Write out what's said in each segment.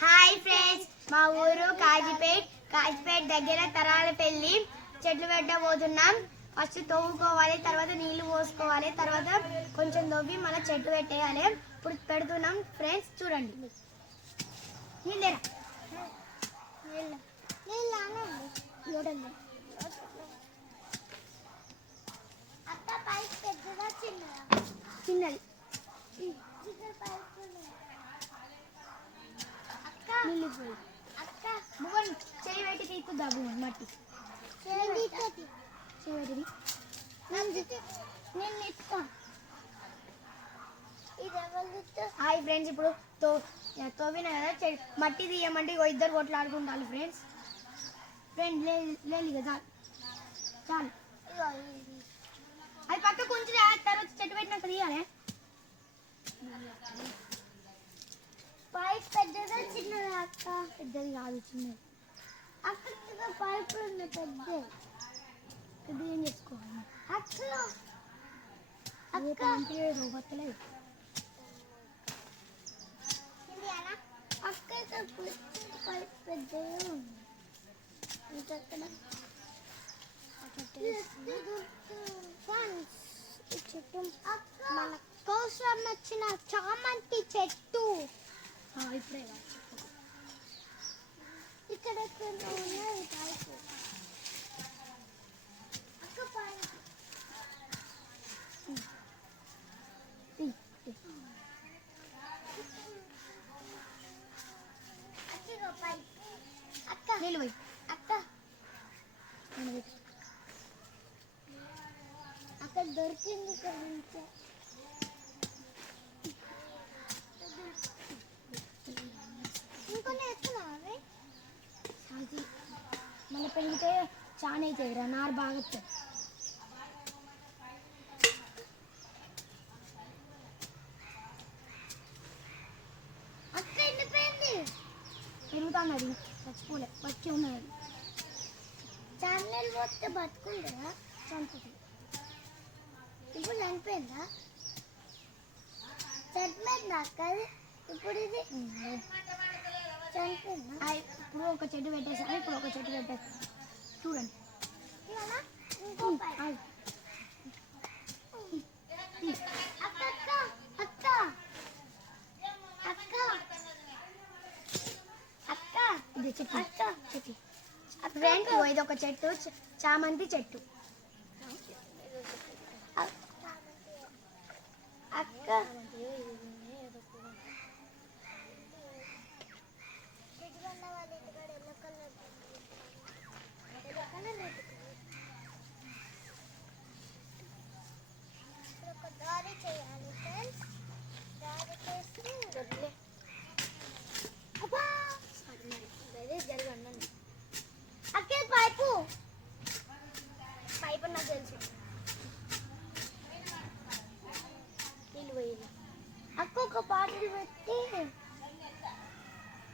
Hi friends, మా ఊరు కాజిపేట్ దగ్గర తరాలపల్లి. చెట్లు పెట్టబోతున్నాం. ఫస్ట్ తవ్వుకోవాలి, తర్వాత నీళ్లు పోసుకోవాలి, తర్వాత కొంచెం తవ్వి మళ్ళీ చెట్టు పెట్టేయాలి. ఇప్పుడు పెడుతున్నాం ఫ్రెండ్స్, చూడండి. చిన్నది చేయి పెట్టి తీసుకుందా మట్టి హాయ్ ఫ్రెండ్స్, ఇప్పుడు తవ్విన కదా మట్టి తీయమంటే ఇద్దరు కొట్లాడుకుంటారు ఫ్రెండ్స్. లేదు కదా, చాలు. అది పక్క కొంచెం తర్వాత చెట్టు పెట్టినాక తీయాలి. పైప్ పెద్దదా చిన్నదా అక్క? పెద్దది కాదు, చిన్నది. అక్కడ పైప్ ఉంది పెద్దది. ఇది ఏం చేసుకోవాలి అక్క? అక్కలేదు అక్క పైప్ పెద్దగా ఉంది. చెట్టు మన కోసం వచ్చిన చామంతి చెట్టు. ఇప్పుడే ఇక్కడ ఉన్నది పైపు. అక్క పైపు అక్క నిలువై అక్క అక్కడ దొరికింది. ఇక్కడ నుంచి ఇంకొన్ని ఎత్తున్నావే మళ్ళీ పెరిగితే చాలా అవుతుంది రా, నారు బాగా వస్తుంది. అక్క ఎండిపోయింది. పెరుగుతున్నది, చచ్చిపోలే, వచ్చి ఉన్నది. చాన్నెలు పోతే బతుకుంటుందా? చంపుతుంది. ఇప్పుడు చనిపోయిందా? చనిపోయిందా అక్క? ఇప్పుడు ఇది చనిపోయిందా? ఇప్పుడు ఒక చెట్టు పెట్టేసాను, ఇప్పుడు ఒక చెట్టు పెట్టేసాను. చూడండి. ఇది చెట్టు ఫ్రెండ్స్, ఇది ఒక చెట్టు, చామంతి చెట్టు. అక్క దారి చేయాలి ఫ్రెండ్స్. దారి చేసి అక్కే పైపు నాకు తెలుసు. అక్క ఒక బాటిల్ పెట్టి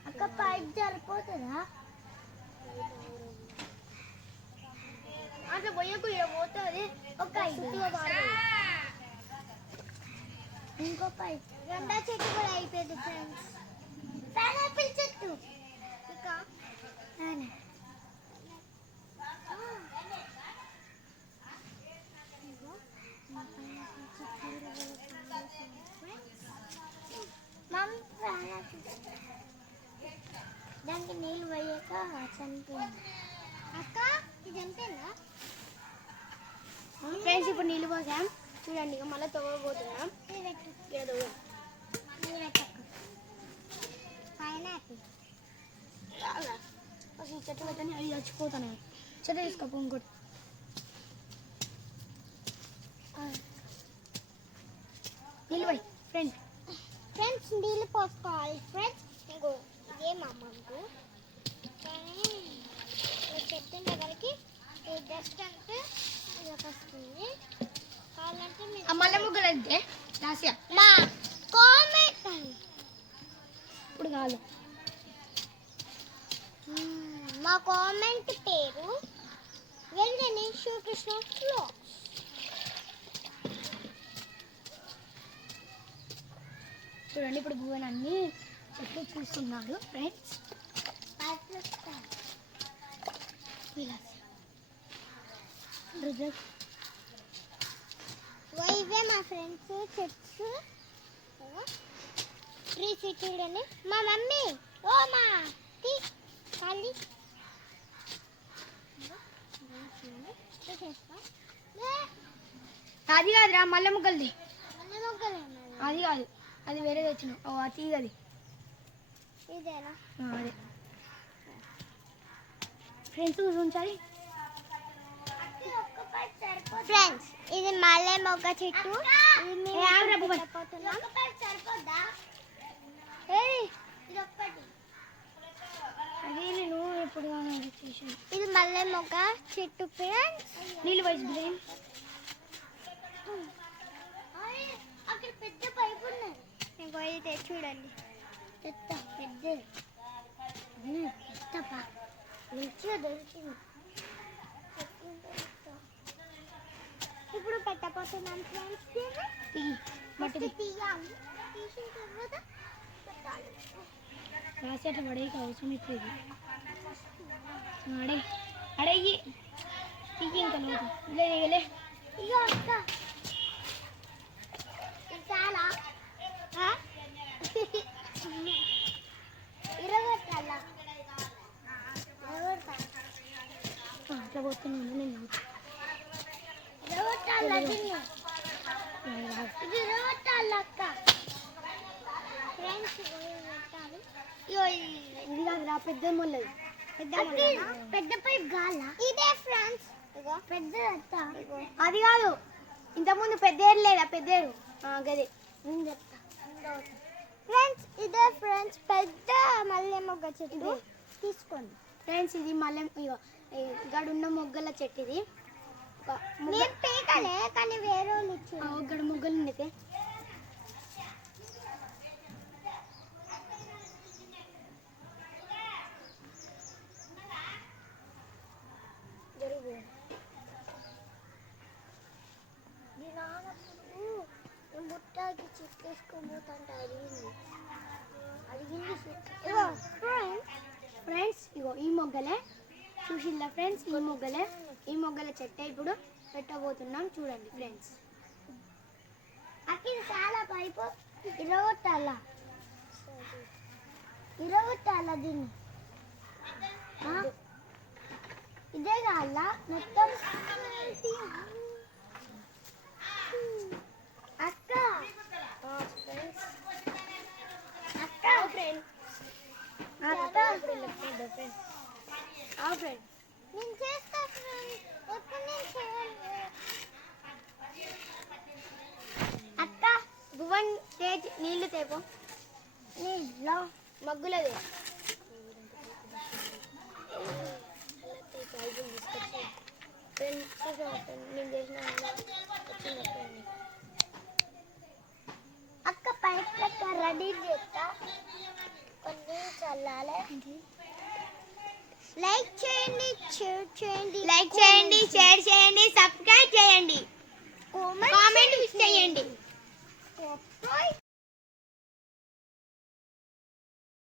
అక్క పైప్ సరిపోతుందా? అట్లా పోయకు, ఇలా పోతుంది. ఒక ఇంకో పైప్. రెండో చెట్టు కూడా అయిపోయింది ఫ్రెండ్స్. పైనాపిల్ చెట్టు ఇంకా దానికి నీళ్ళు పోయాక చనిపోయింది. అక్క ఇది చనిపోయిందా ఫ్రెండ్స్? ఇప్పుడు నీళ్ళు పోసాం, చూడండి. ఇక మళ్ళీ తవ్వబోతున్నాం. అసలు చెట్టు పెట్టని అవి చచ్చిపోతున్నాయి. చెట్టు తీసుకోపో ఇంకోటి. నీళ్ళు పోయి ఫ్రెండ్స్ నీళ్ళు పోసుకోవాలి ఫ్రెండ్స్. ఇంకో ఇదే మా అమ్మకు చెట్టు దగ్గరికి డస్ట్ అంటే ఇదొక వస్తుంది. కావాలంటే మళ్ళీ ముగ్గులు అంటే మా కామెంట్ ఇప్పుడు కాదు. మా కామెంట్ పేరు వెళ్ళని శ్రీకృష్ణ వ్లాగ్స్. చూడండి ఇప్పుడు భువన్ అన్ని చెట్లు చూస్తున్నాడు ఫ్రెండ్స్. ఇవే మా ఫ్రెండ్స్ చెట్స్ ట్రీస్ చూడండి. మా మమ్మీ ఓ మా ఖాళీ అది కాదురా మల్లె మొగ్గలది. అది కాదు, అది వేరేది వచ్చిన తీగది. ఇదేనా? అదే ఫ్రెండ్స్ ఉంచాలి. ఫ్రెండ్స్ ఇది మల్లె మొగ్గ చెట్టు. అది నేను ఎప్పుడు చేసాను. ఇది మల్లె మొగ్గ చెట్టు ఫ్రెండ్స్. నీళ్ళు వయసు బ్రెయిన్. అక్కడ పెద్ద పైపు ఉన్నది. నేను పోయితే చూడండి. పెద్ద పెద్దది పెద్ద మంచిగా దొరికింది. ఇప్పుడు పెట్టబోతున్నాం ఫ్రెండ్స్. మట్టి తీయాలి. తీసిన తర్వాత పెట్టాలి. రాసి అట్లా పడేకి అవసరం ఇప్పుడు. ఇది అడే అడయ్యి తీగి ఇంకా లోతు లే. ఇగో అక్క చాలా ఇరగొట్టాలా? అట్లా పోతున్నాను నేను. ఇరగొట్టాలా? ఇది ఇరగొట్టాలా అక్క? ఫ్రెండ్స్ పెట్టాలి. ఇది కాదురా పెద్ద మొల్లది. పెద్ద పైప్ గాల ఇదే ఫ్రెండ్స్. ఇగో పెద్ద అది కాదు, ఇంతకుముందు పెద్దేరు లేదా? పెద్దేరు గదే నేను చెప్తా ఫ్రెండ్స్. ఇదే ఫ్రెండ్స్ పెద్ద మల్లె మొగ్గ చెట్టు. తీసుకోండి ఫ్రెండ్స్. ఇది మల్లె ఇగో గడున్న మొగ్గల చెట్టు. ఇది నేను పీకలే కానీ వేరే వాళ్ళు ఇచ్చారు. గడు మొగ్గలు ఉండితే బుట్టాకి చిక్కేసుకోబోతుంటే అడిగింది. ఫ్రెండ్స్ ఇగో ఈ మొగ్గలే చూసిందా ఫ్రెండ్స్? ఈ మొగ్గల చెట్టే ఇప్పుడు పెట్టబోతున్నాం. చూడండి ఫ్రెండ్స్. అక్కడ చాలా పైపు ఇరగొట్టాలా దీన్ని. ఇదే కాల మొత్తం అక్క ఫ్రెండ్ నేను చేస్తా ఫ్రెండ్. అక్క భువన్ తేజ్ నీళ్లు తేపో. నీళ్ళలో మగ్గులదే నేను చేసిన అక్క పైప్ లెక్క రెడీ చేస్తా. కొన్ని చల్లాలి. లైక్ చేయండి, షేర్ చేయండి, షేర్ చేయండి, సబ్స్క్రైబ్ చేయండి, కామెంట్ చేయండి.